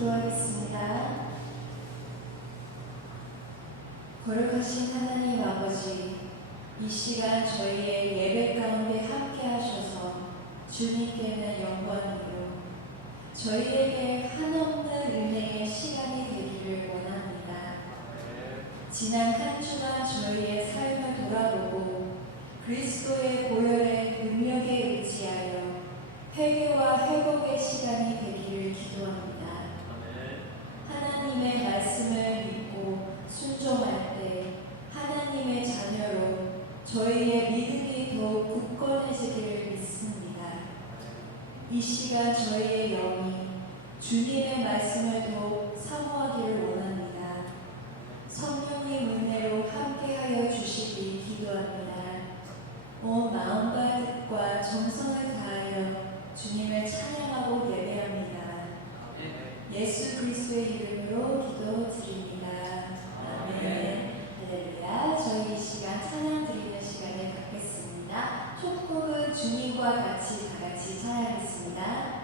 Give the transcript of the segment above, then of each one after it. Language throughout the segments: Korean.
기도하겠습니다. 거룩하신 하나님 아버지, 이 시간 저희의 예배 가운데 함께 하셔서 주님께는 영광이요 저희에게 한없는 은혜의 시간이 되기를 원합니다. 지난 한 주간 저희의 삶을 돌아보고 그리스도의 보혈의 능력에 의지하여 회개와 회복의 시간이 되기를 기도합니다. 하나님의 말씀을 믿고 순종할 때 하나님의 자녀로 저희의 믿음이 더욱 굳건해지기를 믿습니다. 이 시간 저희의 영이 주님의 말씀을 더욱 사모하기를 원합니다. 성령님 은혜로 함께하여 주시기 기도합니다. 온 마음과 뜻과 정성을 다하여 주님을 찬양하고 예배합니다. 예수 그리스도의 이름으로 기도드립니다. 아멘. 할렐루야. 저희 이 시간 찬양 드리는 시간을 갖겠습니다. 촉곡은 주님과 같이 찬양하겠습니다.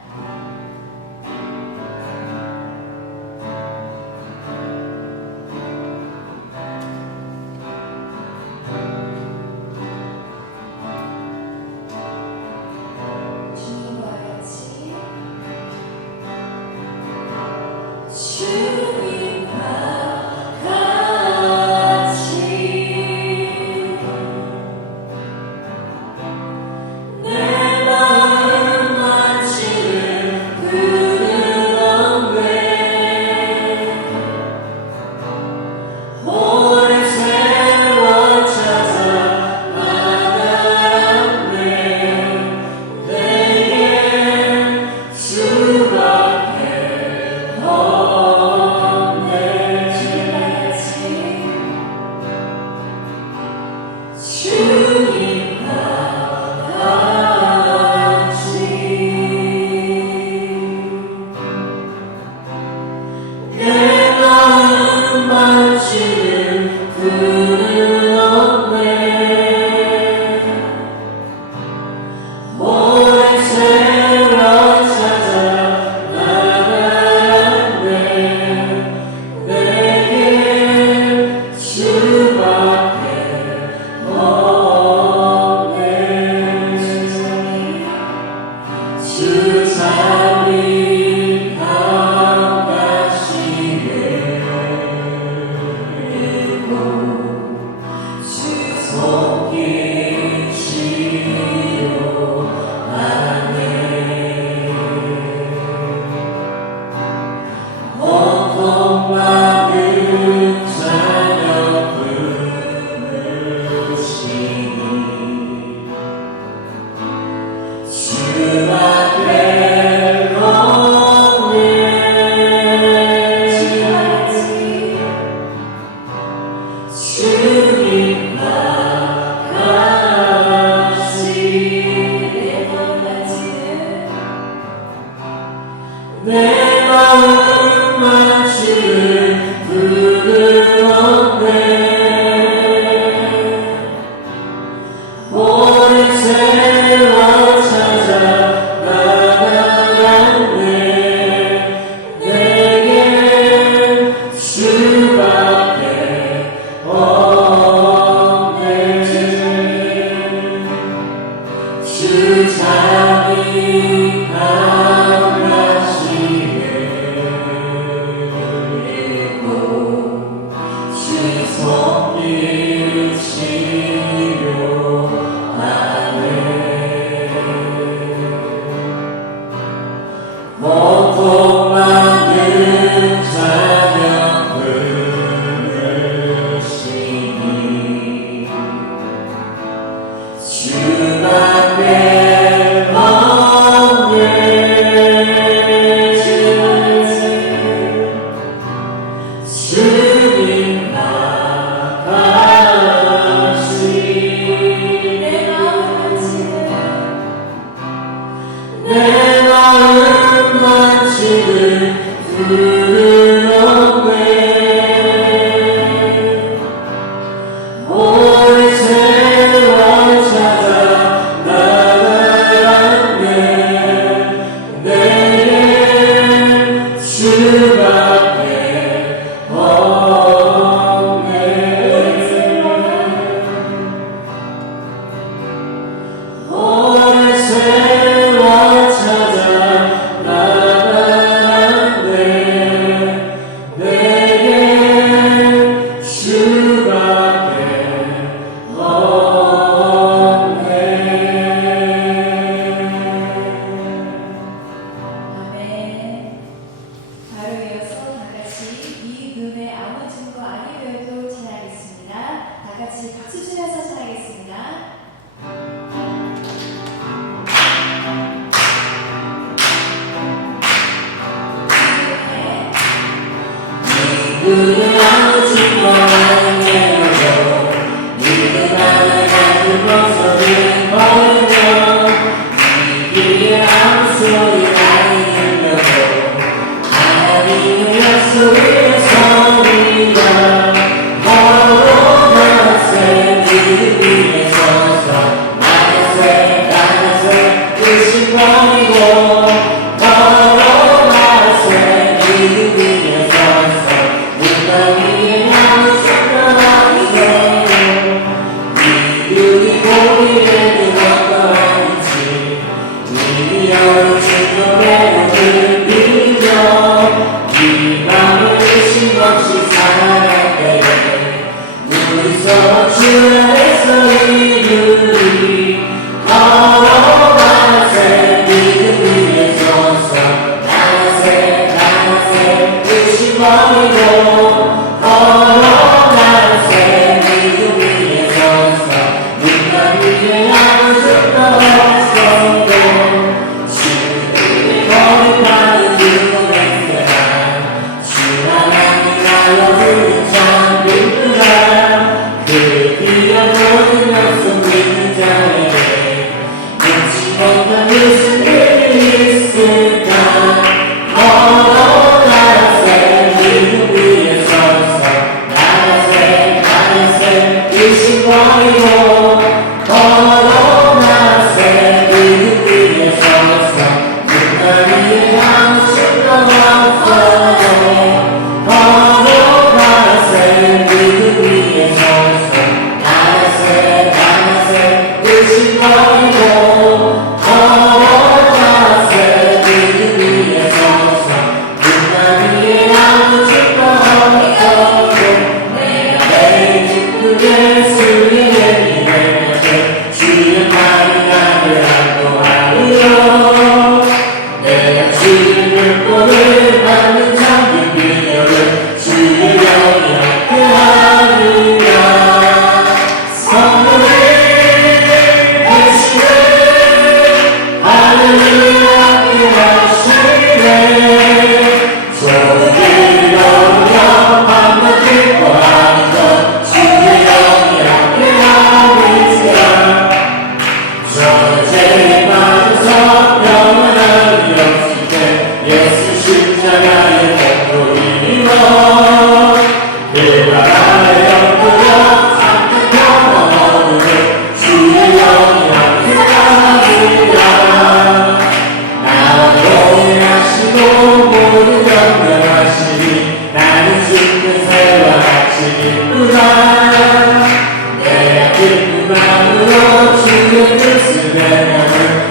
주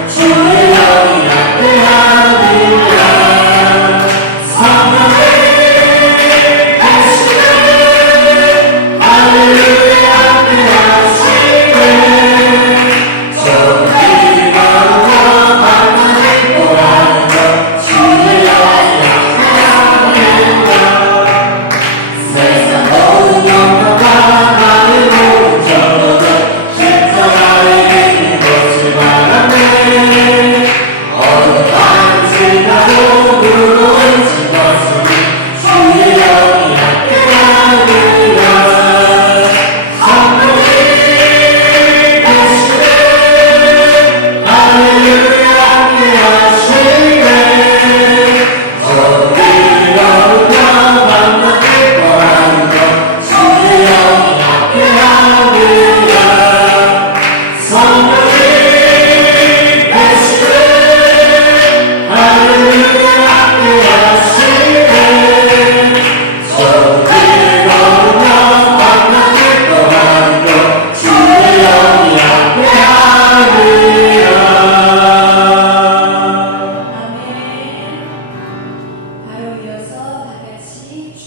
주의 영이 앞에 하리라.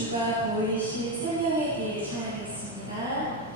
주가 보이신 생명의 길 찬양하겠습니다.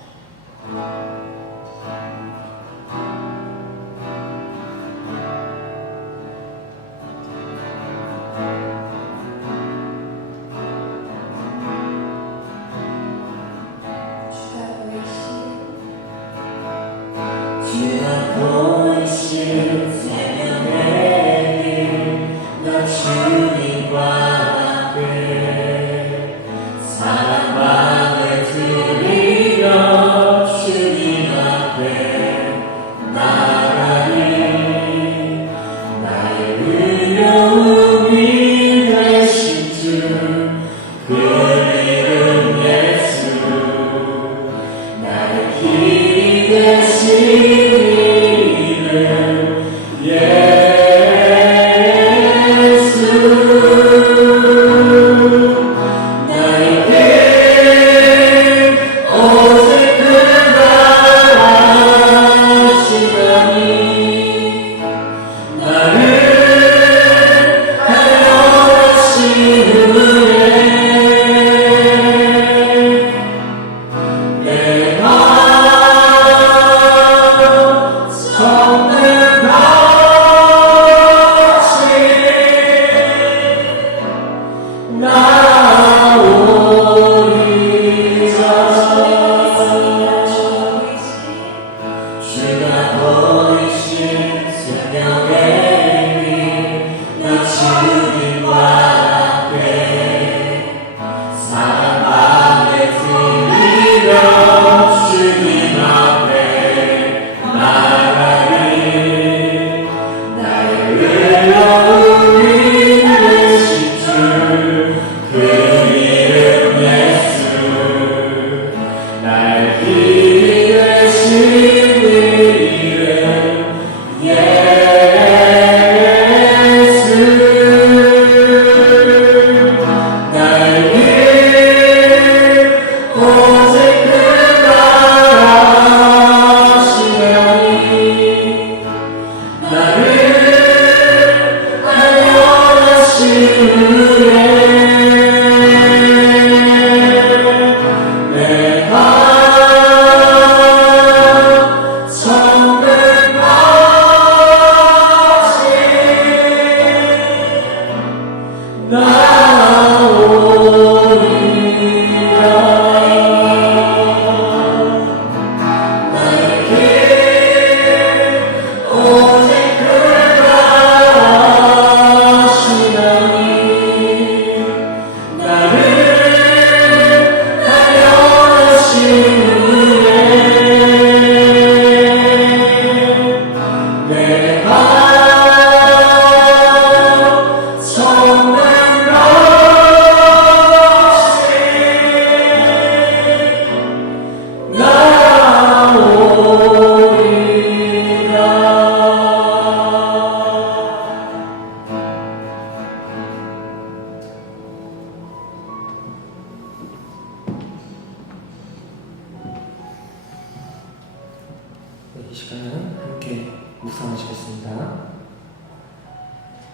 이 시간은 함께 묵상하시겠습니다.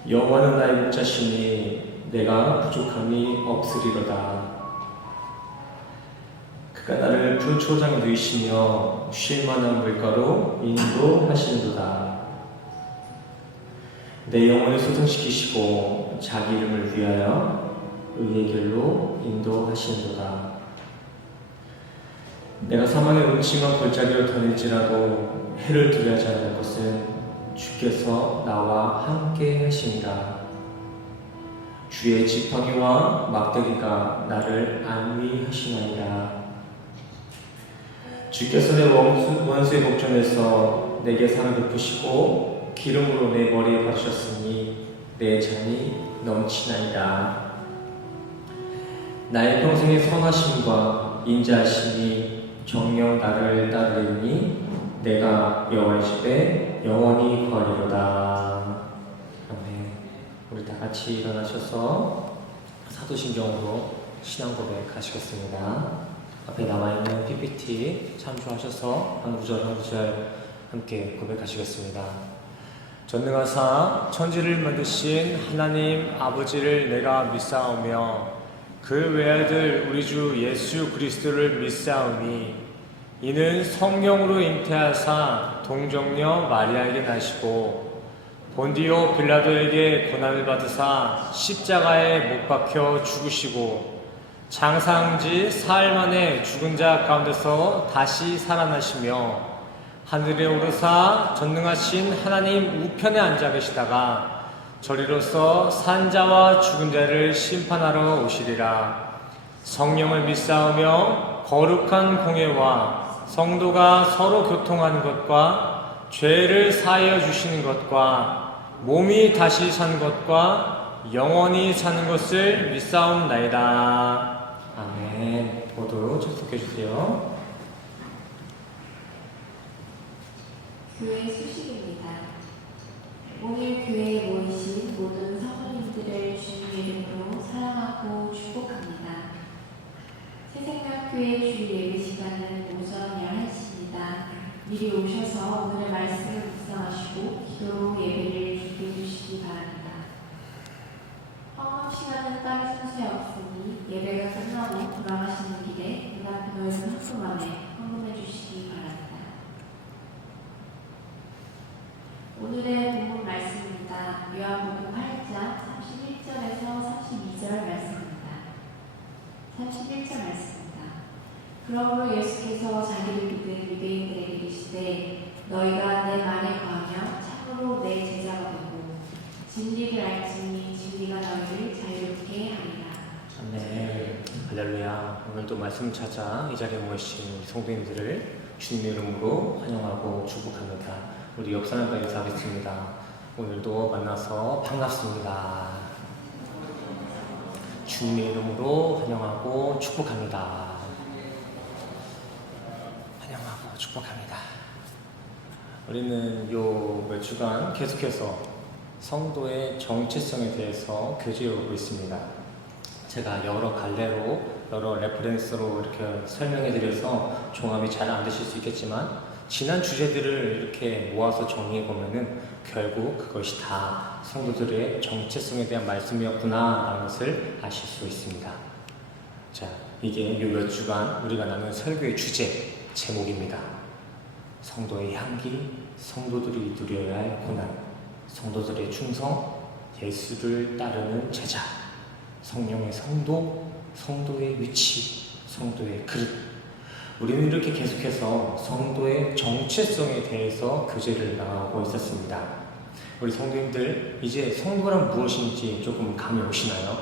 여호와는 나의 목자시니 내가 부족함이 없으리로다. 그가 나를 푸른 초장에 누이시며 쉴 만한 물가로 인도하시는도다. 내 영혼을 소생시키시고 자기 이름을 위하여 의의 길로 인도하시는도다. 내가 사망의 음침한 골짜기를 다닐지라도 해를 두려워하지 않을 것은 주께서 나와 함께 하시니라. 주의 지팡이와 막대기가 나를 안위하시나이다. 주께서 내 원수의 목전에서 내게 상을 베푸시고 기름으로 내 머리에 바르셨으니 내 잔이 넘치나이다. 나의 평생의 선하심과 인자하심이 정녕 나를 따르리니 내가 여호와의 집에 영원히 거하리로다. 아멘. 우리 다 같이 일어나셔서 사도신경으로 신앙 고백하시겠습니다. 앞에 남아있는 PPT 참조하셔서 한 구절 한 구절 함께 고백하시겠습니다. 전능하사 천지를 만드신 하나님 아버지를 내가 믿사오며 그 외아들 우리 주 예수 그리스도를 믿사오니 이는 성령으로 잉태하사 동정녀 마리아에게 나시고 본디오 빌라도에게 고난을 받으사 십자가에 못 박혀 죽으시고 장사한지 사흘 만에 죽은 자 가운데서 다시 살아나시며 하늘에 오르사 전능하신 하나님 우편에 앉아 계시다가 저리로서 산자와 죽은 자를 심판하러 오시리라. 성령을 믿사오며 거룩한 공예와 성도가 서로 교통하는 것과 죄를 사하여 주시는 것과 몸이 다시 산 것과 영원히 사는 것을 믿사옵나이다. 아멘. 모두 출석해 주세요. 교회 소식입니다. 오늘 교회에 모이신 모든 성도님들을 주님의 이름으로 사랑하고 축복합니다. 새생명교회 주일 예배 시간은 오전 11시입니다. 미리 오셔서 오늘의 말씀을 묵상하시고 기도로 예배를 준비해 주시기 바랍니다. 헌금 시간은 따로 순서에 없으니 예배가 끝나고 돌아가시는 길에 눈앞에 놓인 헌금 안에 헌금해 주시기 바랍니다. 오늘의 본문 말씀입니다. 요한복음 8장 31절에서 32절 말씀입니다. 31절 말씀입니다. 그러므로 예수께서 자기를 믿은 유대인들에게 이르시되 너희가 내 말에 거하면 참으로 내 제자가 되고 진리를 알지니 진리가 너희를 자유롭게 하리라. 아멘. 할렐루야. 오늘도 말씀 찾아 이 자리에 모이신 성도님들을 주님의 이름으로 환영하고 축복합니다. 우리 옆 사람과 인사하겠습니다. 오늘도 만나서 반갑습니다. 주님의 이름으로 환영하고 축복합니다. 환영하고 축복합니다. 우리는 요 몇 주간 계속해서 성도의 정체성에 대해서 교제해오고 있습니다. 제가 여러 갈래로, 여러 레퍼런스로 이렇게 설명해드려서 종합이 잘 안 되실 수 있겠지만 지난 주제들을 이렇게 모아서 정리해보면은 결국 그것이 다 성도들의 정체성에 대한 말씀이었구나라는 것을 아실 수 있습니다. 자, 이게 요 몇 주간 우리가 나눈 설교의 주제, 제목입니다. 성도의 향기, 성도들이 누려야 할 고난, 성도들의 충성, 예수를 따르는 제자, 성령의 성도, 성도의 위치, 성도의 그릇. 우리는 이렇게 계속해서 성도의 정체성에 대해서 교제를 나가고 있었습니다. 우리 성도님들, 이제 성도란 무엇인지 조금 감이 오시나요?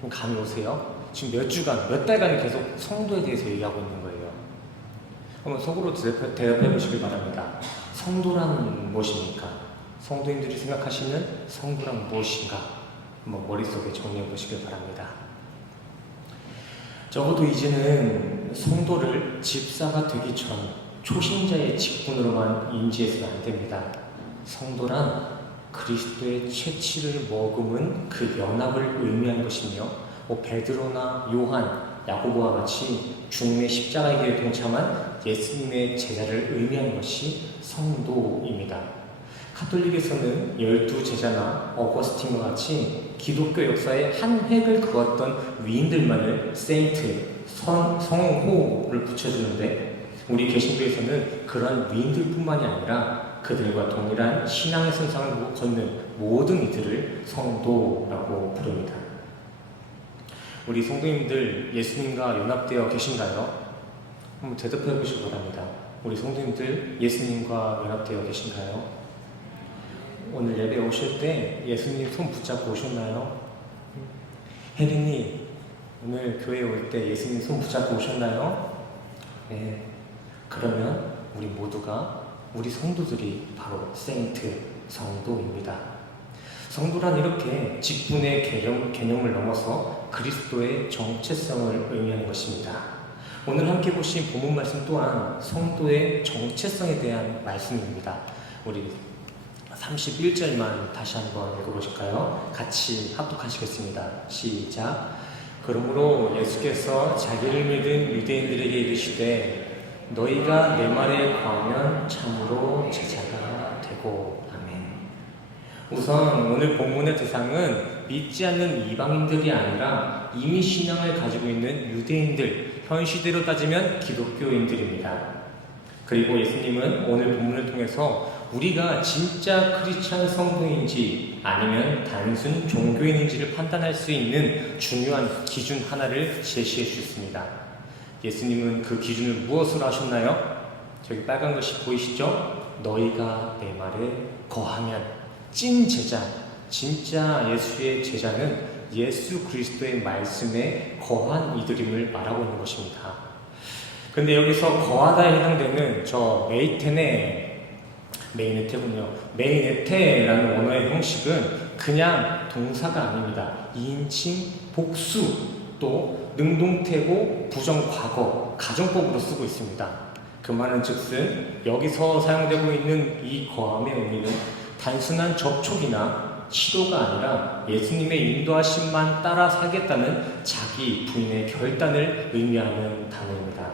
좀 감이 오세요? 지금 몇 주간, 몇 달간 계속 성도에 대해서 얘기하고 있는 거예요. 한번 속으로 대답해 보시길 바랍니다. 성도란 무엇입니까? 성도님들이 생각하시는 성도란 무엇인가? 한번 머릿속에 정리해 보시길 바랍니다. 적어도 이제는 성도를 집사가 되기 전 초신자의 직분으로만 인지해서는 안 됩니다. 성도란 그리스도의 채취를 머금은 그 연합을 의미한 것이며 베드로나 요한, 야고보와 같이 죽음의 십자가의 길에 동참한 예수님의 제자를 의미한 것이 성도입니다. 카톨릭에서는 12제자나 어거스틴과 같이 기독교 역사에 한 획을 그었던 위인들만을 세인트, 성호를 붙여주는데 우리 개신교에서는 그러한 위인들뿐만이 아니라 그들과 동일한 신앙의 선상을 걷는 모든 이들을 성도라고 부릅니다. 우리 성도님들 예수님과 연합되어 계신가요? 한번 대답해 보시기 바랍니다. 우리 성도님들 예수님과 연합되어 계신가요? 오늘 예배 오실 때 예수님 손 붙잡고 오셨나요? 혜린이 오늘 교회 올 때 예수님 손 붙잡고 오셨나요? 네. 그러면 우리 모두가 우리 성도들이 바로 세인트, 성도입니다. 성도란 이렇게 직분의 개념을 넘어서 그리스도의 정체성을 의미하는 것입니다. 오늘 함께 보신 본문 말씀 또한 성도의 정체성에 대한 말씀입니다. 우리 31절만 다시 한번 읽어보실까요? 같이 합독하시겠습니다. 시작. 그러므로 예수께서 자기를 믿은 유대인들에게 이르시되 너희가 내 말에 거하면 참으로 제자가 되고. 아멘. 우선 오늘 본문의 대상은 믿지 않는 이방인들이 아니라 이미 신앙을 가지고 있는 유대인들, 현 시대로 따지면 기독교인들입니다. 그리고 예수님은 오늘 본문을 통해서 우리가 진짜 크리스찬 성도인지 아니면 단순 종교인인지를 판단할 수 있는 중요한 기준 하나를 제시해 주셨습니다. 예수님은 그 기준을 무엇으로 하셨나요? 저기 빨간 것이 보이시죠? 너희가 내 말에 거하면. 찐 제자, 진짜 예수의 제자는 예수 그리스도의 말씀에 거한 이들임을 말하고 있는 것입니다. 근데 여기서 거하다에 해당되는 저 메이네테군요. 메이네테라는 원어의 형식은 그냥 동사가 아닙니다. 2인칭 복수, 또 능동태고 부정과거, 가정법으로 쓰고 있습니다. 그 말은 즉슨 여기서 사용되고 있는 이 거함의 의미는 단순한 접촉이나 시도가 아니라 예수님의 인도하심만 따라 살겠다는 자기 부인의 결단을 의미하는 단어입니다.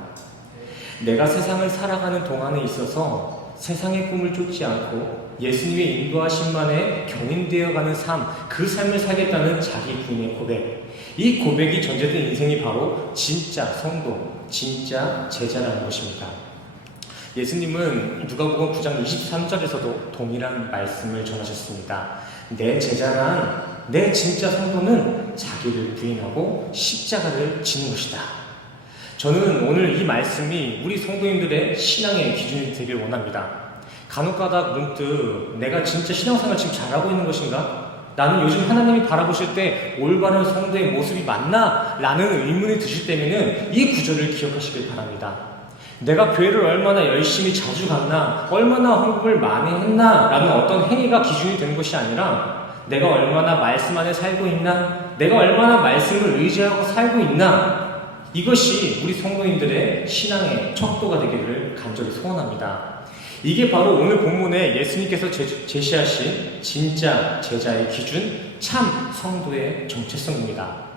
내가 세상을 살아가는 동안에 있어서 세상의 꿈을 쫓지 않고 예수님의 인도하심만에 견인되어가는 삶, 그 삶을 살겠다는 자기 부인의 고백. 이 고백이 전제된 인생이 바로 진짜 성도, 진짜 제자라는 것입니다. 예수님은 누가복음 9장 23절에서도 동일한 말씀을 전하셨습니다. 내 제자란, 내 진짜 성도는 자기를 부인하고 십자가를 지는 것이다. 저는 오늘 이 말씀이 우리 성도님들의 신앙의 기준이 되길 원합니다. 간혹가다 문득 내가 진짜 신앙생활 지금 잘하고 있는 것인가? 나는 요즘 하나님이 바라보실 때 올바른 성도의 모습이 맞나? 라는 의문이 드실 때면은 이 구절을 기억하시길 바랍니다. 내가 교회를 얼마나 열심히 자주 갔나? 얼마나 헌금을 많이 했나? 라는 어떤 행위가 기준이 되는 것이 아니라 내가 얼마나 말씀 안에 살고 있나? 내가 얼마나 말씀을 의지하고 살고 있나? 이것이 우리 성도인들의 신앙의 척도가 되기를 간절히 소원합니다. 이게 바로 오늘 본문에 예수님께서 제시하신 진짜 제자의 기준, 참 성도의 정체성입니다.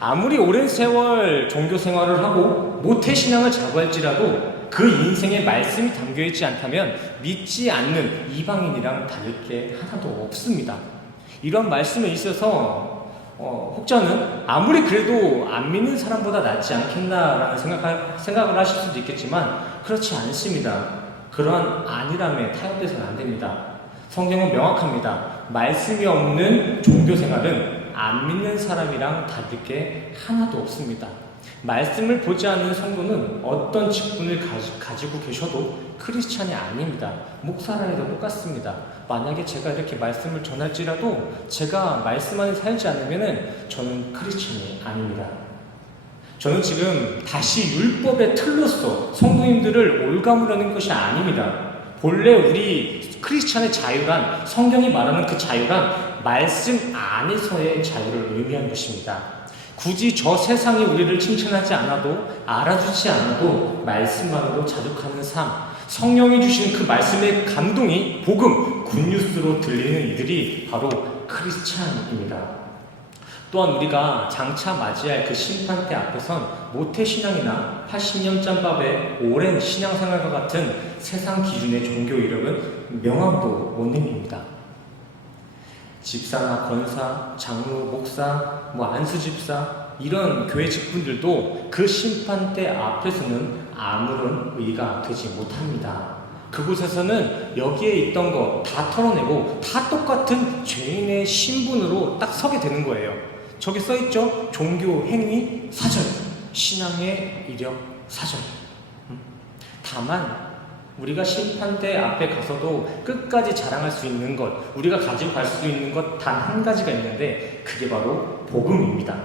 아무리 오랜 세월 종교 생활을 하고 모태신앙을 자부할지라도 그 인생에 말씀이 담겨있지 않다면 믿지 않는 이방인이랑 다를 게 하나도 없습니다. 이런 말씀에 있어서 혹자는 아무리 그래도 안 믿는 사람보다 낫지 않겠나라는 생각을 하실 수도 있겠지만 그렇지 않습니다. 그러한 안일함에 타협돼서는 안 됩니다. 성경은 명확합니다. 말씀이 없는 종교생활은 안 믿는 사람이랑 다를 게 하나도 없습니다. 말씀을 보지 않는 성도는 어떤 직분을 가지고 계셔도 크리스찬이 아닙니다. 목사라 해도 똑같습니다. 만약에 제가 이렇게 말씀을 전할지라도 제가 말씀 안에 살지 않으면 저는 크리스찬이 아닙니다. 저는 지금 다시 율법의 틀로서 성도님들을 올가무려는 것이 아닙니다. 본래 우리 크리스찬의 자유란, 성경이 말하는 그 자유란 말씀 안에서의 자유를 의미하는 것입니다. 굳이 저 세상이 우리를 칭찬하지 않아도, 알아주지 않아도 말씀만으로 자족하는 삶, 성령이 주신 그 말씀의 감동이 복음, 굿뉴스로 들리는 이들이 바로 크리스찬입니다. 또한 우리가 장차 맞이할 그 심판대 앞에선 모태신앙이나 80년 짬밥의 오랜 신앙생활과 같은 세상 기준의 종교 이력은 명함도 못 내밉니다. 집사나 권사, 장로, 목사, 안수집사 이런 교회 직분들도 그 심판대 앞에서는 아무런 의의가 되지 못합니다. 그곳에서는 여기에 있던 거 다 털어내고 다 똑같은 죄인의 신분으로 딱 서게 되는 거예요. 저기 써있죠? 종교 행위 사절, 신앙의 이력 사절. 다만 우리가 심판대 앞에 가서도 끝까지 자랑할 수 있는 것, 우리가 가지고 갈 수 있는 것 단 한 가지가 있는데 그게 바로 복음입니다.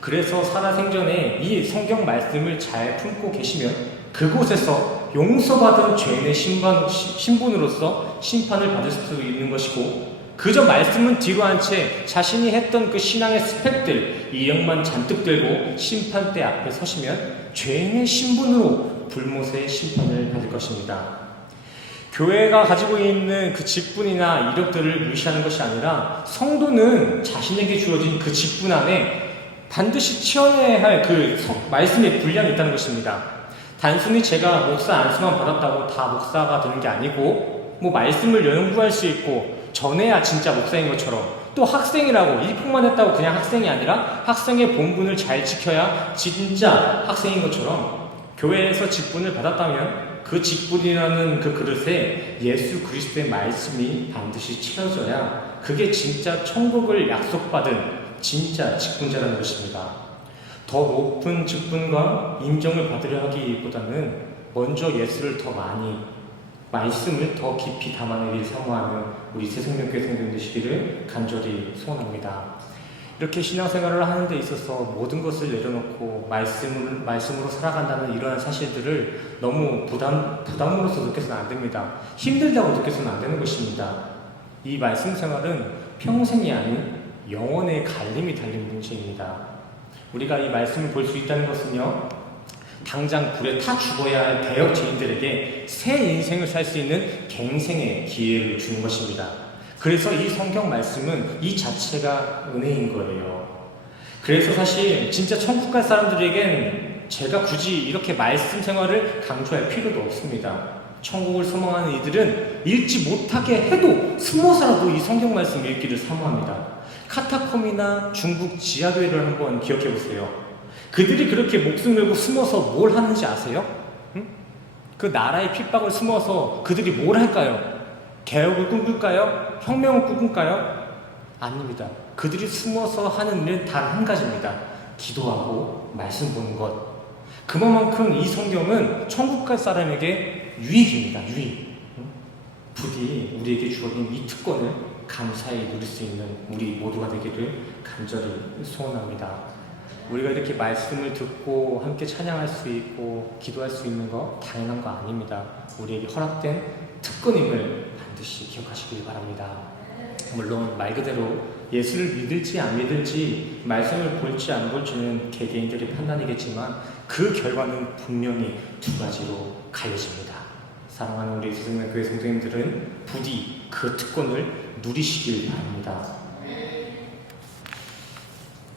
그래서 살아생전에 이 성경 말씀을 잘 품고 계시면 그곳에서 용서받은 죄인의 신분으로서 심판을 받을 수 있는 것이고, 그저 말씀은 뒤로 한 채 자신이 했던 그 신앙의 스펙들, 이력만 잔뜩 들고 심판대 앞에 서시면 죄인의 신분으로 불못의 심판을 받을 것입니다. 교회가 가지고 있는 그 직분이나 이력들을 무시하는 것이 아니라 성도는 자신에게 주어진 그 직분 안에 반드시 채워내야 할 그 말씀의 분량이 있다는 것입니다. 단순히 제가 목사 안수만 받았다고 다 목사가 되는 게 아니고, 말씀을 연구할 수 있고 전해야 진짜 목사인 것처럼, 또 학생이라고 일품만 했다고 그냥 학생이 아니라 학생의 본분을 잘 지켜야 진짜 학생인 것처럼 교회에서 직분을 받았다면 그 직분이라는 그 그릇에 예수 그리스도의 말씀이 반드시 채워져야 그게 진짜 천국을 약속받은 진짜 직분자라는 것입니다. 더 높은 직분과 인정을 받으려 하기보다는 먼저 예수를 더 많이, 말씀을 더 깊이 담아내길 사모하는 우리 새생명교회 성도들 되시기를 간절히 소원합니다. 이렇게 신앙생활을 하는 데 있어서 모든 것을 내려놓고 말씀으로 살아간다는 이러한 사실들을 너무 부담으로서 느껴서는 안 됩니다. 힘들다고 느껴서는 안 되는 것입니다. 이 말씀 생활은 평생이 아닌 영원의 갈림이 달린 문제입니다. 우리가 이 말씀을 볼 수 있다는 것은요, 당장 불에 타 죽어야 할 대역죄인들에게 새 인생을 살 수 있는 갱생의 기회를 주는 것입니다. 그래서 이 성경 말씀은 이 자체가 은혜인 거예요. 그래서 사실 진짜 천국 갈 사람들에겐 제가 굳이 이렇게 말씀 생활을 강조할 필요도 없습니다. 천국을 소망하는 이들은 읽지 못하게 해도 숨어서라도 이 성경 말씀 읽기를 사모합니다. 카타콤이나 중국 지하교회를 한번 기억해 보세요. 그들이 그렇게 목숨 걸고 숨어서 뭘 하는지 아세요? 응? 그 나라의 핍박을 숨어서 그들이 뭘 할까요? 개혁을 꿈꿀까요? 혁명을 꿈꿀까요? 아닙니다. 그들이 숨어서 하는 일은 단 한 가지입니다. 기도하고 말씀 보는 것. 그만큼 이 성경은 천국 갈 사람에게 유익입니다. 유익. 부디 우리에게 주어진 이 특권을 감사히 누릴 수 있는 우리 모두가 되기를 간절히 소원합니다. 우리가 이렇게 말씀을 듣고 함께 찬양할 수 있고 기도할 수 있는 거 당연한 거 아닙니다. 우리에게 허락된 특권임을 반드시 기억하시길 바랍니다. 물론 말 그대로 예수를 믿을지 안 믿을지, 말씀을 볼지 안 볼지는 개개인들의 판단이겠지만 그 결과는 분명히 두 가지로 갈려집니다. 사랑하는 우리 새생명교회 성도님들은 부디 그 특권을 누리시길 바랍니다.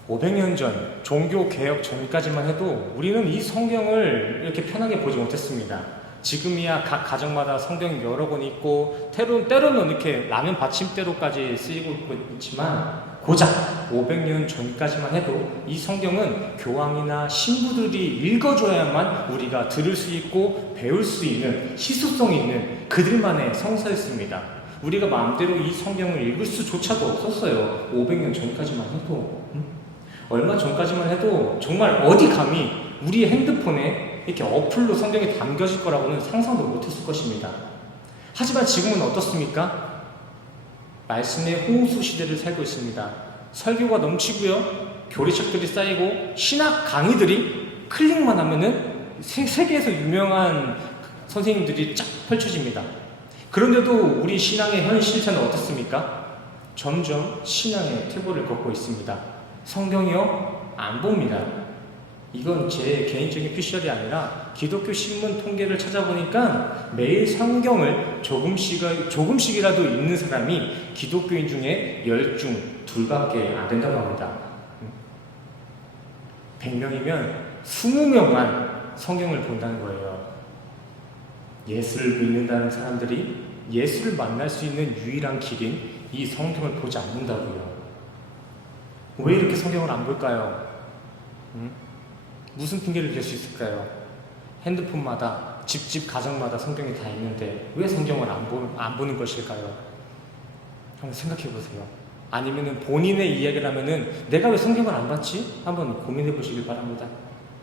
500년 전, 종교개혁 전까지만 해도 우리는 이 성경을 이렇게 편하게 보지 못했습니다. 지금이야 각 가정마다 성경이 여러 권 있고 때로는 이렇게 라면 받침대로까지 쓰이고 있지만 고작 500년 전까지만 해도 이 성경은 교황이나 신부들이 읽어줘야만 우리가 들을 수 있고 배울 수 있는 희소성 있는 그들만의 성서였습니다. 우리가 마음대로 이 성경을 읽을 수조차도 없었어요. 500년 전까지만 해도. 얼마 전까지만 해도 정말 어디 감히 우리의 핸드폰에 이렇게 어플로 성경이 담겨질 거라고는 상상도 못했을 것입니다. 하지만 지금은 어떻습니까? 말씀의 홍수 시대를 살고 있습니다. 설교가 넘치고요, 교리책들이 쌓이고 신학 강의들이 클릭만 하면은 세계에서 유명한 선생님들이 쫙 펼쳐집니다. 그런데도 우리 신앙의 현 실체는 어떻습니까? 점점 신앙의 퇴보를 걷고 있습니다. 성경이요? 안 봅니다. 이건 제 개인적인 피셜이 아니라 기독교 신문 통계를 찾아보니까 매일 성경을 조금씩이라도 읽는 사람이 기독교인 중에 10중 2밖에 안 된다고 합니다. 100명이면 20명만 성경을 본다는 거예요. 예수를 믿는다는 사람들이 예수를 만날 수 있는 유일한 길인 이 성경을 보지 않는다고요. 왜 이렇게 성경을 안 볼까요? 무슨 핑계를 댈 수 있을까요? 핸드폰마다 집 가정마다 성경이 다 있는데 왜 성경을 안 보는 것일까요? 한번 생각해 보세요. 아니면은 본인의 이야기를 하면은 내가 왜 성경을 안 봤지? 한번 고민해 보시길 바랍니다.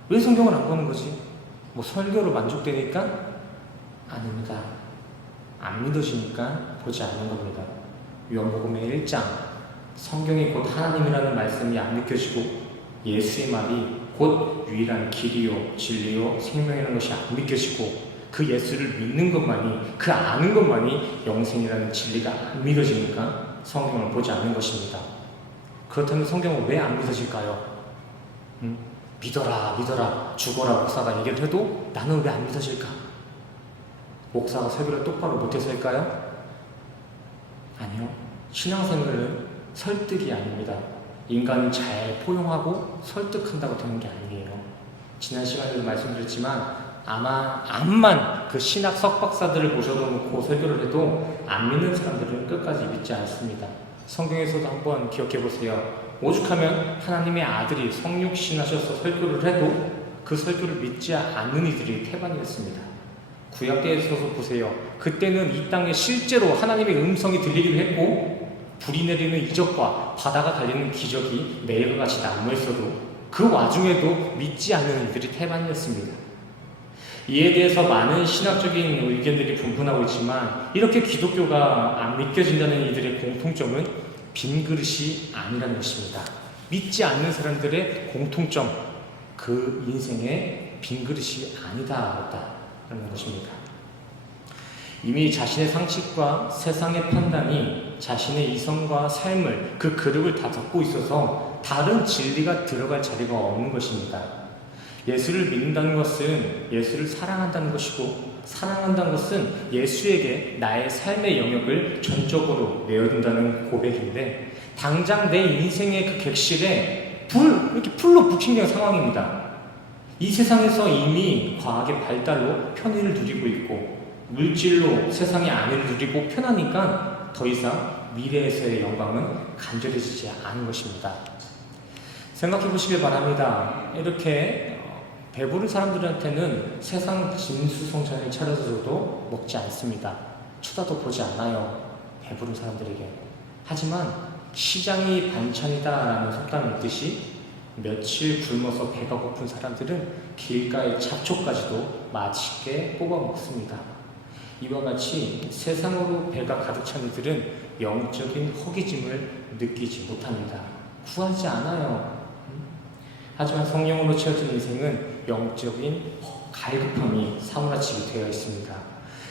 왜 성경을 안 보는 거지? 뭐 설교로 만족되니까? 아닙니다. 안 믿어지니까 보지 않는 겁니다. 요한복음의 1장, 성경이 곧 하나님이라는 말씀이 안 느껴지고 예수의 말이 곧 유일한 길이요 진리요 생명이라는 것이 안 믿겨지고 그 예수를 믿는 것만이, 그 아는 것만이 영생이라는 진리가 안 믿어지니까 성경을 보지 않는 것입니다. 그렇다면 성경은 왜 안 믿어질까요? 믿어라 죽어라 목사가 얘기를 해도 나는 왜 안 믿어질까? 목사가 설교를 똑바로 못해서일까요? 아니요. 신앙생활은 설득이 아닙니다. 인간이 잘 포용하고 설득한다고 되는 게 아니에요. 지난 시간에도 말씀드렸지만 아마 암만 그 신학 석박사들을 모셔놓고 설교를 해도 안 믿는 사람들은 끝까지 믿지 않습니다. 성경에서도 한번 기억해 보세요. 오죽하면 하나님의 아들이 성육신하셔서 설교를 해도 그 설교를 믿지 않는 이들이 태반이었습니다. 구약계에서도 보세요. 그때는 이 땅에 실제로 하나님의 음성이 들리기도 했고 불이 내리는 이적과 바다가 갈리는 기적이 매일과 같이 난무했어도 그 와중에도 믿지 않는 이들이 태반이었습니다. 이에 대해서 많은 신학적인 의견들이 분분하고 있지만 이렇게 기독교가 안 믿겨진다는 이들의 공통점은 빈 그릇이 아니라는 것입니다. 믿지 않는 사람들의 공통점, 그 인생의 빈 그릇이 아니다라는 것입니다. 이미 자신의 상식과 세상의 판단이 자신의 이성과 삶을 그 그릇을 다 덮고 있어서 다른 진리가 들어갈 자리가 없는 것입니다. 예수를 믿는다는 것은 예수를 사랑한다는 것이고 사랑한다는 것은 예수에게 나의 삶의 영역을 전적으로 내어둔다는 고백인데 당장 내 인생의 그 객실에 이렇게 풀로 부킹된 상황입니다. 이 세상에서 이미 과학의 발달로 편의를 누리고 있고 물질로 세상의 안위를 누리고 편하니까 더 이상 미래에서의 영광은 간절해지지 않은 것입니다. 생각해 보시길 바랍니다. 이렇게 배부른 사람들한테는 세상 진수성찬을 차려줘도 먹지 않습니다. 쳐다도 보지 않아요. 배부른 사람들에게. 하지만 시장이 반찬이다라는 속담이 있듯이 며칠 굶어서 배가 고픈 사람들은 길가의 잡초까지도 맛있게 뽑아 먹습니다. 이와 같이 세상으로 배가 가득 찬 이들은 영적인 허기짐을 느끼지 못합니다. 구하지 않아요. 하지만 성령으로 채워진 인생은 영적인 갈급함이 사무라치게 되어 있습니다.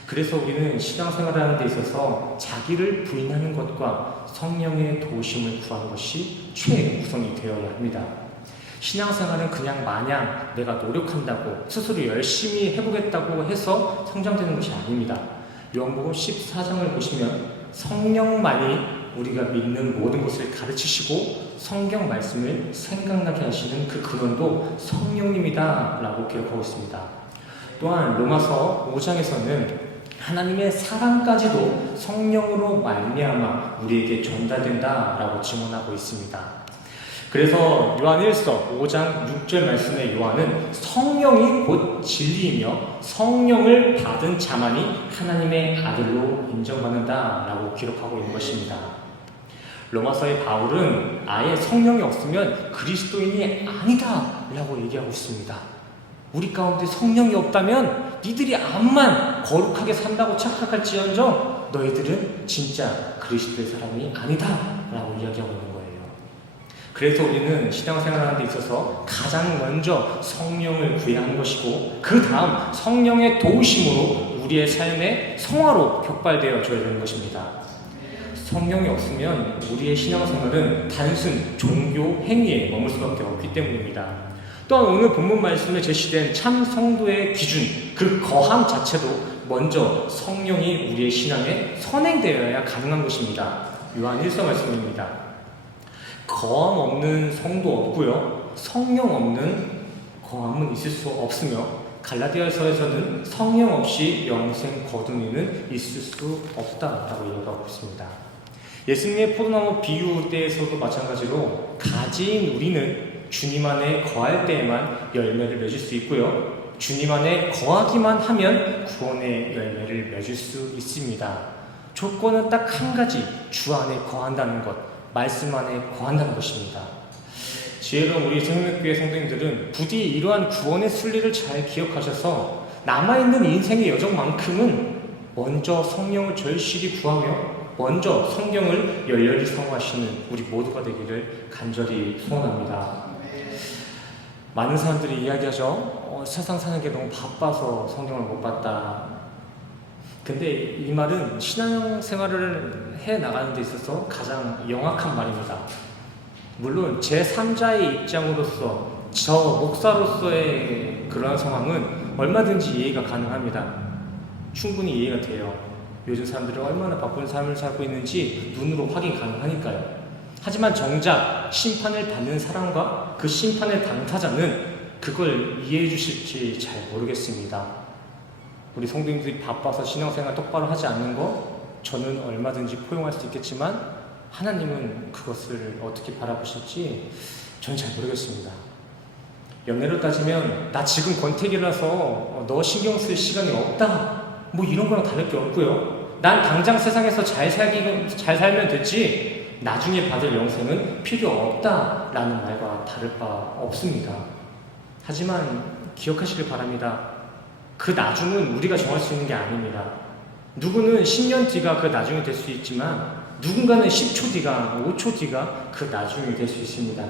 그래서 우리는 신앙생활을 하는 데 있어서 자기를 부인하는 것과 성령의 도우심을 구하는 것이 최우선이 되어야 합니다. 신앙생활은 그냥 마냥 내가 노력한다고 스스로 열심히 해보겠다고 해서 성장되는 것이 아닙니다. 요한복음 14장을 보시면 성령만이 우리가 믿는 모든 것을 가르치시고 성경 말씀을 생각나게 하시는 그 근원도 성령님이다 라고 기록하고 있습니다. 또한 로마서 5장에서는 하나님의 사랑까지도 성령으로 말미암아 우리에게 전달된다 라고 증언하고 있습니다. 그래서 요한 1서 5장 6절 말씀의 요한은 성령이 곧 진리이며 성령을 받은 자만이 하나님의 아들로 인정받는다 라고 기록하고 있는 것입니다. 로마서의 바울은 아예 성령이 없으면 그리스도인이 아니다 라고 얘기하고 있습니다. 우리 가운데 성령이 없다면 니들이 암만 거룩하게 산다고 착각할지언정 너희들은 진짜 그리스도의 사람이 아니다 라고 이야기하고 있는 거예요. 그래서 우리는 신앙생활하는 데 있어서 가장 먼저 성령을 구해야 하는 것이고 그 다음 성령의 도우심으로 우리의 삶의 성화로 격발되어 줘야 되는 것입니다. 성령이 없으면 우리의 신앙생활은 단순 종교 행위에 머물 수밖에 없기 때문입니다. 또한 오늘 본문 말씀에 제시된 참 성도의 기준, 그 거함 자체도 먼저 성령이 우리의 신앙에 선행되어야 가능한 것입니다. 요한 1서 말씀입니다. 거함 없는 성도 없고요. 성령 없는 거함은 있을 수 없으며 갈라디아서에서는 성령 없이 영생 거둔 이는 있을 수 없다라고 얘기하고 있습니다. 예수님의 포도나무 비유 때에서도 마찬가지로 가지인 우리는 주님 안에 거할 때에만 열매를 맺을 수 있고요. 주님 안에 거하기만 하면 구원의 열매를 맺을 수 있습니다. 조건은 딱 한 가지, 주 안에 거한다는 것, 말씀 안에 거한다는 것입니다. 지혜로운 우리 생명교회 성도님들은 부디 이러한 구원의 순리를 잘 기억하셔서 남아있는 인생의 여정만큼은 먼저 성령을 절실히 구하며 먼저 성경을 열렬히 사모하시는 우리 모두가 되기를 간절히 소원합니다. 많은 사람들이 이야기하죠. 세상 사는 게 너무 바빠서 성경을 못 봤다. 근데 이 말은 신앙생활을 해나가는 데 있어서 가장 영악한 말입니다. 물론 제3자의 입장으로서 저 목사로서의 그런 상황은 얼마든지 이해가 가능합니다. 충분히 이해가 돼요. 요즘 사람들이 얼마나 바쁜 삶을 살고 있는지 눈으로 확인 가능하니까요. 하지만 정작 심판을 받는 사람과 그 심판의 당사자는 그걸 이해해 주실지 잘 모르겠습니다. 우리 성도님들이 바빠서 신앙생활 똑바로 하지 않는 거 저는 얼마든지 포용할 수 있겠지만 하나님은 그것을 어떻게 바라보실지 저는 잘 모르겠습니다. 연애로 따지면 나 지금 권태기라서 너 신경 쓸 시간이 없다, 뭐 이런 거랑 다를 게 없고요. 난 당장 세상에서 잘 살면 됐지 나중에 받을 영생은 필요 없다라는 말과 다를 바 없습니다. 하지만 기억하시길 바랍니다. 그 나중은 우리가 정할 수 있는 게 아닙니다. 누구는 10년 뒤가 그 나중이 될 수 있지만 누군가는 10초 뒤가, 5초 뒤가 그 나중이 될 수 있습니다.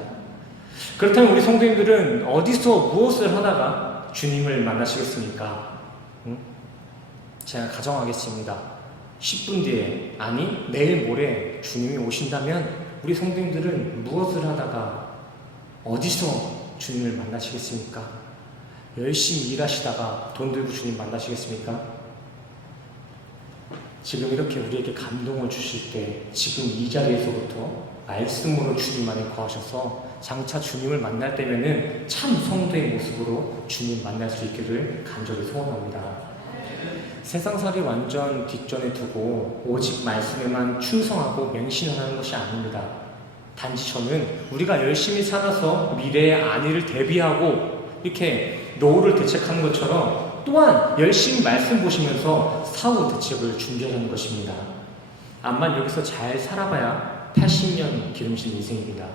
그렇다면 우리 성도님들은 어디서 무엇을 하다가 주님을 만나시겠습니까? 제가 가정하겠습니다. 10분 뒤에, 아니 내일 모레 주님이 오신다면 우리 성도님들은 무엇을 하다가 어디서 주님을 만나시겠습니까? 열심히 일하시다가 돈 들고 주님 만나시겠습니까? 지금 이렇게 우리에게 감동을 주실 때 지금 이 자리에서부터 말씀으로 주님 안에 거하셔서 장차 주님을 만날 때면은 참 성도의 모습으로 주님 만날 수 있기를 간절히 소원합니다. 세상살이 완전 뒷전에 두고 오직 말씀에만 충성하고 맹신하는 것이 아닙니다. 단지 저는 우리가 열심히 살아서 미래의 안위를 대비하고 이렇게 노후를 대책하는 것처럼 또한 열심히 말씀 보시면서 사후 대책을 준비하는 것입니다. 암만 여기서 잘 살아봐야 80년 기름진 인생입니다.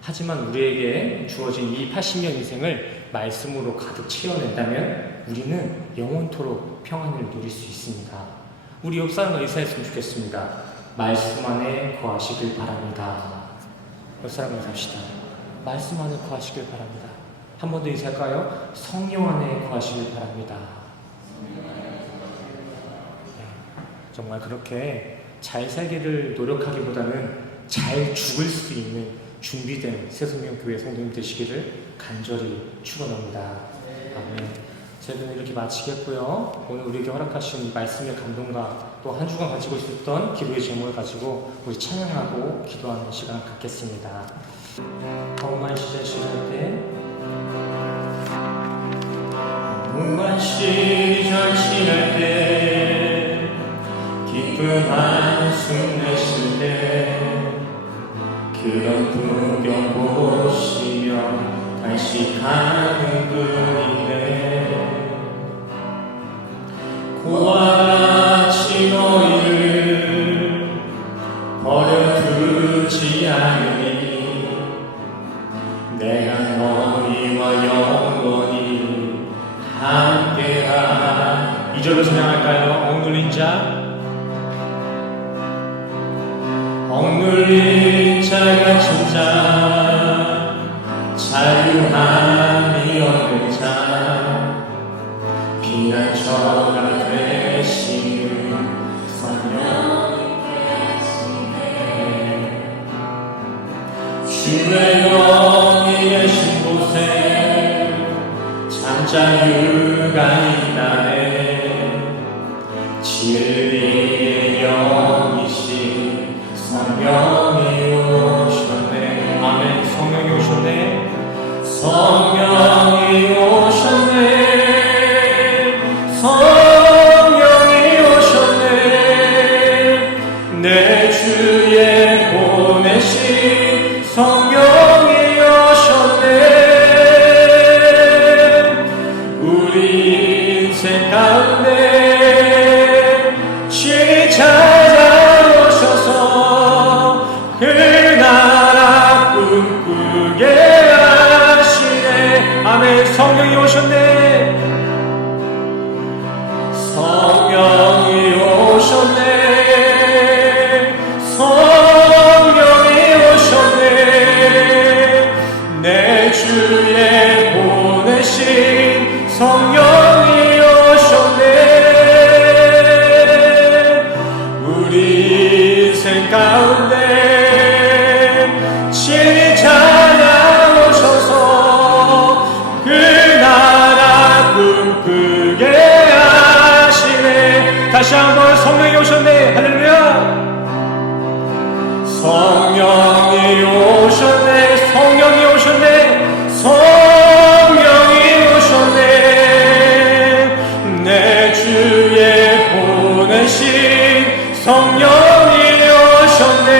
하지만 우리에게 주어진 이 80년 인생을 말씀으로 가득 채워낸다면 우리는 영원토록 평안을 누릴 수 있습니다. 우리 옆사람과 인사했으면 좋겠습니다. 말씀 안에 거하시길 바랍니다. 옆사람과 인사합시다. 말씀 안에 거하시길 바랍니다. 한 번 더 인사할까요? 성령 안에 거하시길 바랍니다. 네, 정말 그렇게 잘 살기를 노력하기보다는 잘 죽을 수 있는 준비된 새송명교회 성도님 되시기를 간절히 축원합니다. 아멘. 저희는 이렇게 마치겠고요. 오늘 우리에게 허락하신 이 말씀의 감동과 또 한 주간 가지고 있었던 기도의 제목을 가지고 우리 찬양하고 기도하는 시간을 갖겠습니다. 험한 시절 지날 때 험한 시절 지날 때 기쁜 한숨 내쉴 때 그런 풍경 보시며 다시 가는 분인데 고와 같이 너희를 버려두지 않으니 내가 너희와 영원히 함께하리. 2절로 찬양할까요? 억눌린 자 억눌린 자 갇힌 자 자유함이 얻는 자 피난처가 되시는 성령님께시네 주의 영이 계신 곳에 참 자유가 있다네 진리의 영이신 성령이 오셨네. 아멘. 성령이 오셨네. 성령이 오셨네. 성령이 오셨네. 내 주에 보내신 성령이 오셨네. 우리 인생 가운데 친히 찾아오셔서 그 나라 꿈꾸게 하시네. 아멘. 성령이 오셨네. 성령이 오셨네. 성령이 오셨네. 내 주에 보내신 성령이 오셨네. 우리 인생 가운데 친히 찾아오셔서 그 나라 꿈꾸게 하시네. 다시 한번 성령이 오셨네. 할렐루야. 성령이 오셨네. 성령이 오셨네. 성령이 오셨네. 내 주에 보내신 성령이 오셨네.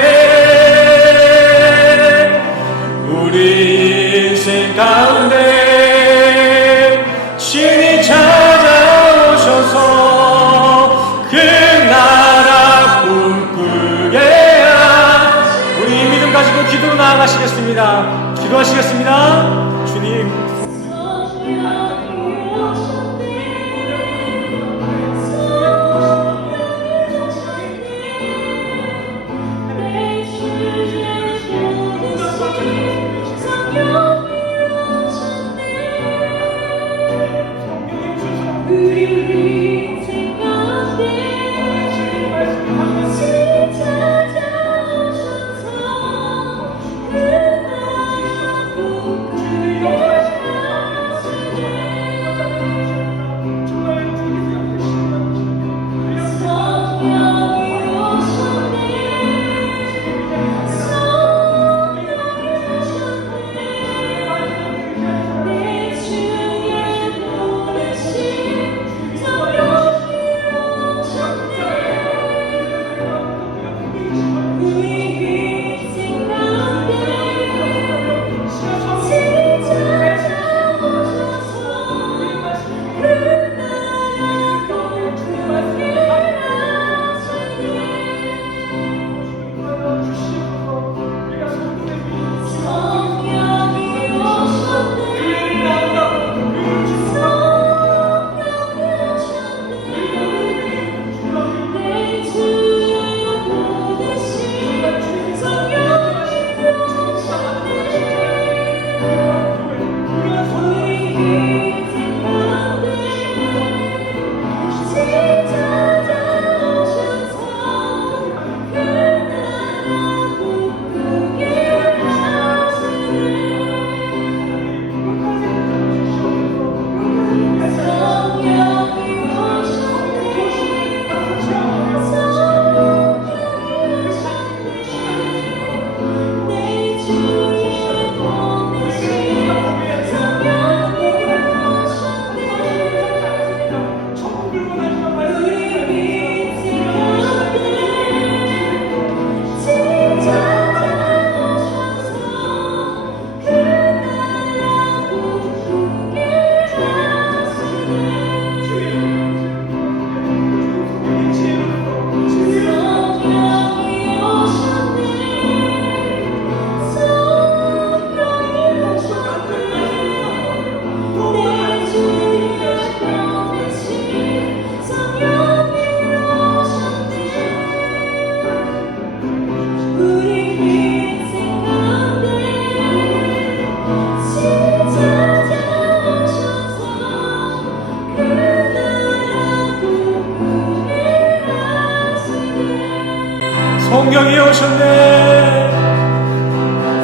성령이 오셨네.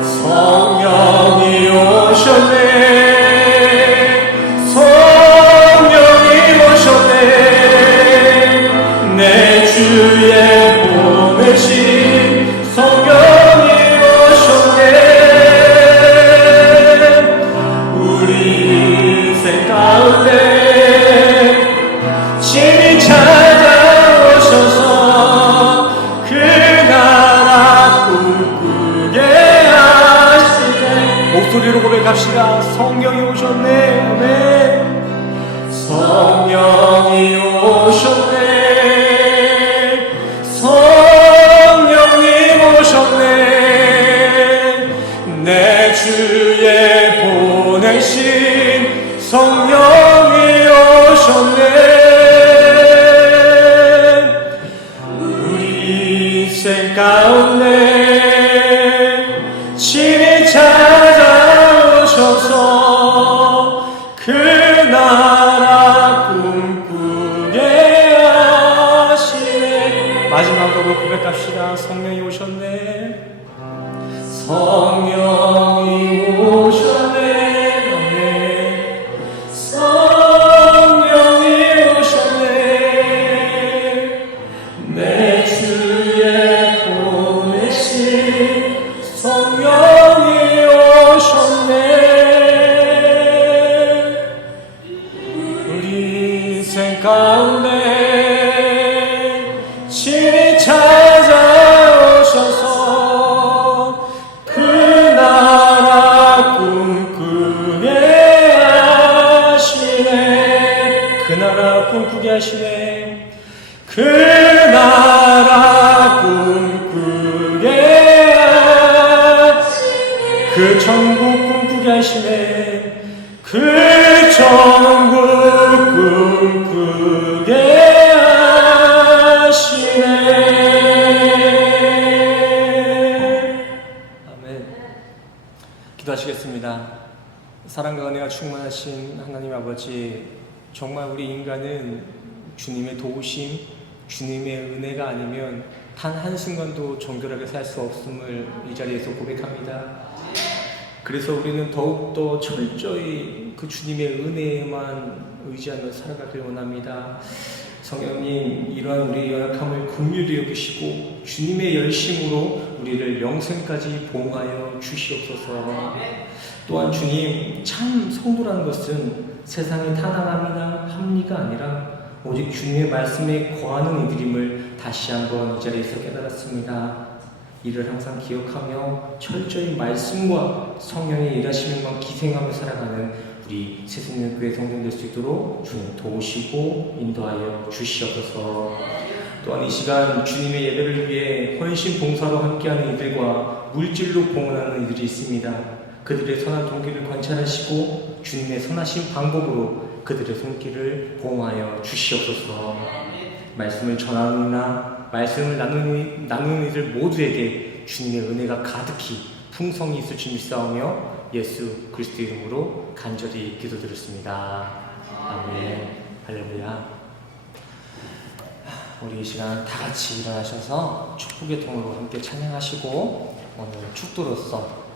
성령이 오셨네. 성령이 오셨네. 내 주에 보내신 성령이 오셨네. 우리 인생 가운데 친히 찾아오셔서 그 나라 꿈꾸게 하시네. 목소리로 고백합시다. 성령이 오셨네. 아멘. 성령이 오셨네. 성령이 오셨네. 내 주에 보내신 성령이 오셨네. 가운데 친히 찾아오셔서 그 나라 꿈꾸게 하시네. 마지막으로 고백합시다. 성령이 오셨네. 성령이 오셨네. 성령이 오셨네. 내 주의 성령이 오셨네. 우리 인생 가운데 친히 찾아오셔서 그 나라 꿈꾸게 하시네. 그 나라 꿈꾸게 하시네. 그 나라 꿈꾸게 그 천국 꿈꾸게 하시네. 그 천국 꿈꾸게 하시네. 아멘. 기도하시겠습니다. 사랑과 은혜가 충만하신 하나님 아버지, 정말 우리 인간은 주님의 도우심, 주님의 은혜가 아니면 단 한순간도 정결하게 살 수 없음을 이 자리에서 고백합니다. 그래서 우리는 더욱더 철저히 그 주님의 은혜에만 의지하며 살아가길 원합니다. 성령님, 이러한 우리의 연약함을 긍휼히 여기시고 주님의 열심으로 우리를 영생까지 보응하여 주시옵소서. 또한 주님, 참 성도라는 것은 세상의 타당함이나 합리가 아니라 오직 주님의 말씀에 거하는 이들임을 다시 한번 이 자리에서 깨달았습니다. 이를 항상 기억하며 철저히 말씀과 성령의 일하심에만 기생하며 살아가는 우리 새생명교회 성도들 될 수 있도록 주님 도우시고 인도하여 주시옵소서. 또한 이 시간 주님의 예배를 위해 헌신 봉사로 함께하는 이들과 물질로 봉헌하는 이들이 있습니다. 그들의 선한 동기를 관찰하시고 주님의 선하신 방법으로 그들의 손길을 보호하여 주시옵소서. 말씀을 전하느나 말씀을 나누는 이들 모두에게 주님의 은혜가 가득히 풍성히 있을 줄 믿사오며 예수 그리스도 이름으로 간절히 기도드렸습니다. 아멘. 할렐루야. 우리 이 시간 다 같이 일어나셔서 축복의 통으로 함께 찬양하시고 오늘 축도로서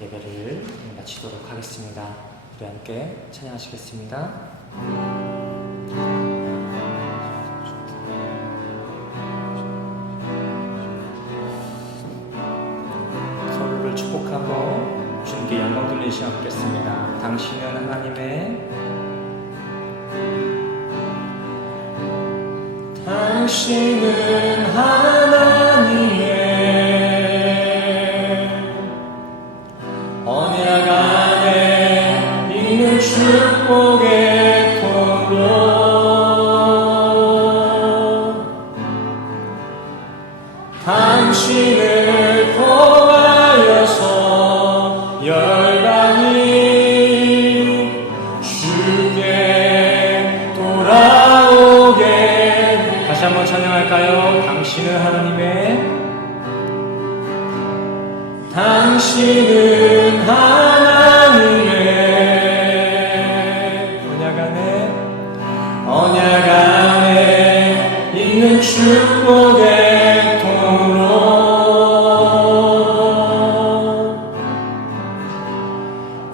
예배를 마치도록 하겠습니다. 우리 함께 찬양하시겠습니다. 서로를 축복하고 주님께 영광 돌리는 시간 갖겠습니다. 당신은 하나님의 당신은 하나님의 언약 안에 있는 축복의 통로 당신을 통하여서 열방이 주께 돌아오게 다시 한번 찬양할까요? 당신은 하나님의 당신은 하나님의 언약 안에 있는 축복의 통로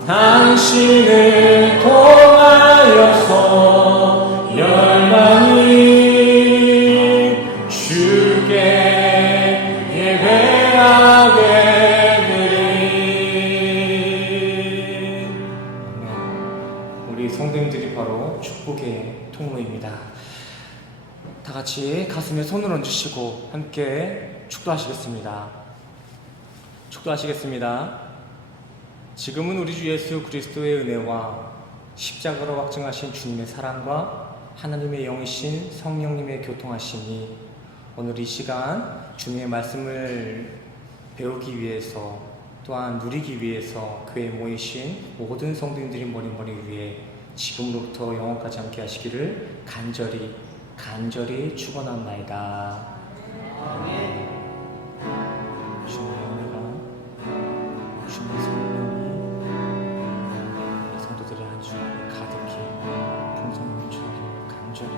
당신을 통하여서 열방이 주께 예배하게 우리 성도님들이 바로 축복의 통로입니다. 다 같이 가슴에 손을 얹으시고 함께 축도하시겠습니다. 축도하시겠습니다. 지금은 우리 주 예수 그리스도의 은혜와 십자가로 확증하신 주님의 사랑과 하나님의 영이신 성령님의 교통하심이 오늘 이 시간 주님의 말씀을 배우기 위해서 또한 누리기 위해서 교회에 모이신 모든 성도님들이 머리 위에 지금으로부터 영원까지 함께 하시기를 간절히 축원합나이다. 아멘. 주님의 은혜가 주님의 성령이 성도들의 한 주간에 가득히 풍성히 주시기를 간절히